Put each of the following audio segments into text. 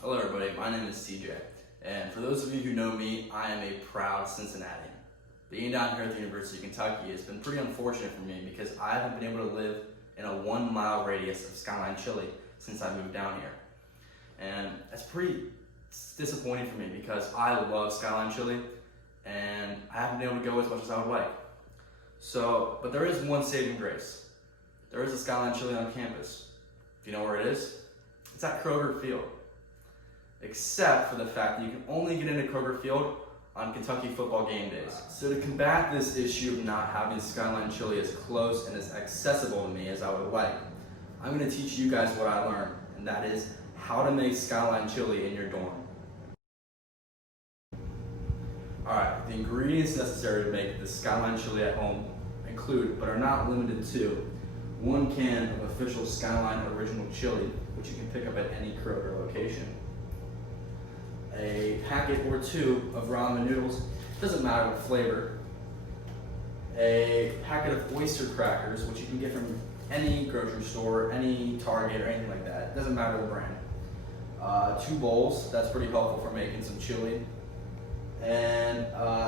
Hello everybody, my name is CJ, and for those of you who know me, I am a proud Cincinnatian. Being down here at the University of Kentucky has been pretty unfortunate for me because I haven't been able to live in a 1 mile radius of Skyline Chili since I moved down here. And that's pretty disappointing for me because I love Skyline Chili and I haven't been able to go as much as I would like. But there is one saving grace. There is a Skyline Chili on campus. Do you know where it is? It's at Kroger Field. Except for the fact that you can only get into Kroger Field on Kentucky football game days. So to combat this issue of not having Skyline Chili as close and as accessible to me as I would like, I'm going to teach you guys what I learned, and that is how to make Skyline Chili in your dorm. Alright, the ingredients necessary to make the Skyline Chili at home include, but are not limited to, 1 can of official Skyline Original Chili, which you can pick up at any Kroger location. A packet or 2 of ramen noodles, doesn't matter what flavor. A packet of oyster crackers, which you can get from any grocery store, any Target, or anything like that. Doesn't matter the brand. 2 bowls, that's pretty helpful for making some chili. And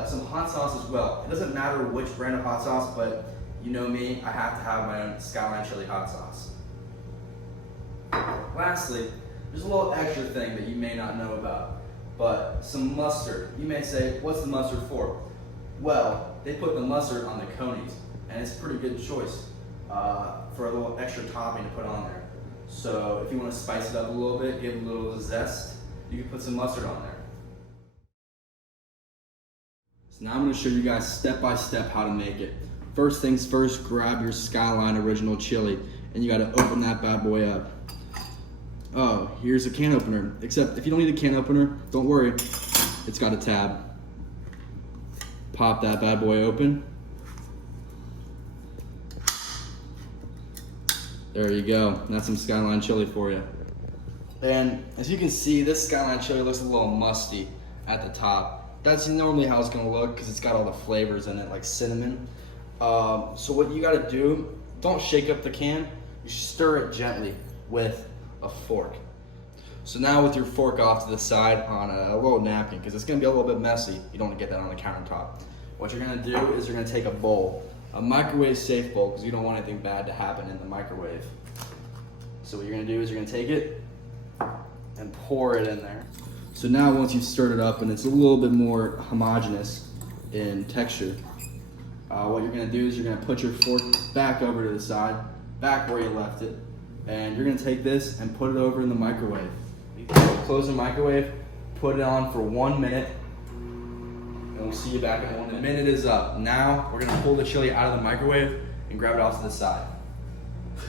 some hot sauce as well. It doesn't matter which brand of hot sauce, but you know me, I have to have my own Skyline Chili hot sauce. Lastly, there's a little extra thing that you may not know about. But some mustard. You may say, what's the mustard for? Well, they put the mustard on the conies, and it's a pretty good choice for a little extra topping to put on there. So if you want to spice it up a little bit, give it a little zest, you can put some mustard on there. So now I'm going to show you guys step by step how to make it. First things first, grab your Skyline Original Chili, and you got to open that bad boy up. Oh, here's a can opener. Except if you don't need a can opener, don't worry. It's got a tab. Pop that bad boy open. There you go. That's some Skyline Chili for you. And as you can see, this Skyline Chili looks a little musty at the top. That's normally how it's gonna look because it's got all the flavors in it, like cinnamon. So what you gotta do, don't shake up the can. You stir it gently with a fork. So now with your fork off to the side on a little napkin, because it's going to be a little bit messy, you don't want to get that on the countertop. What you're going to do is you're going to take a bowl, a microwave safe bowl, because you don't want anything bad to happen in the microwave. So what you're going to do is you're going to take it and pour it in there. So now once you've stirred it up and it's a little bit more homogeneous in texture, what you're going to do is you're going to put your fork back over to the side, back where you left it, and you're gonna take this and put it over in the microwave. Close the microwave, put it on for 1 minute, and we'll see you back in 1 minute. The minute is up. Now we're gonna pull the chili out of the microwave and grab it off to the side.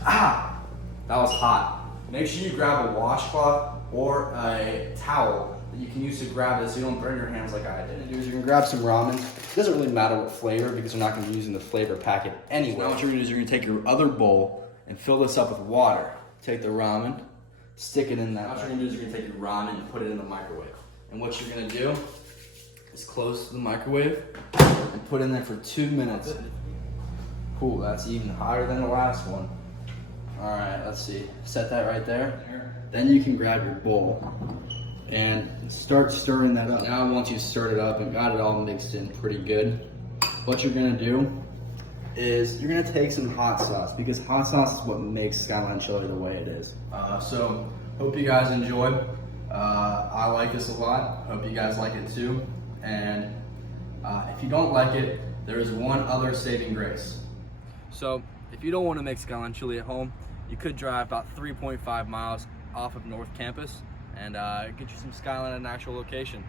Ah, that was hot. Make sure you grab a washcloth or a towel that you can use to grab this so you don't burn your hands like I did. You're gonna grab some ramen. It doesn't really matter what flavor because you're not gonna be using the flavor packet anyway. So now what you're gonna do is you're gonna take your other bowl and fill this up with water. Take the ramen, stick it in that. What you're gonna do is you're gonna take your ramen and put it in the microwave. And what you're gonna do is close the microwave and put it in there for 2 minutes. Cool, that's even higher than the last one. All right, let's see. Set that right there. Then you can grab your bowl and start stirring that up. Now once you've stirred it up and got it all mixed in pretty good, what you're gonna do is you're gonna take some hot sauce because hot sauce is what makes Skyline Chili the way it is. So hope you guys enjoyed. I like this a lot. Hope you guys like it too. And if you don't like it, there is one other saving grace. So if you don't want to make Skyline Chili at home, you could drive about 3.5 miles off of North Campus and get you some Skyline at an actual location.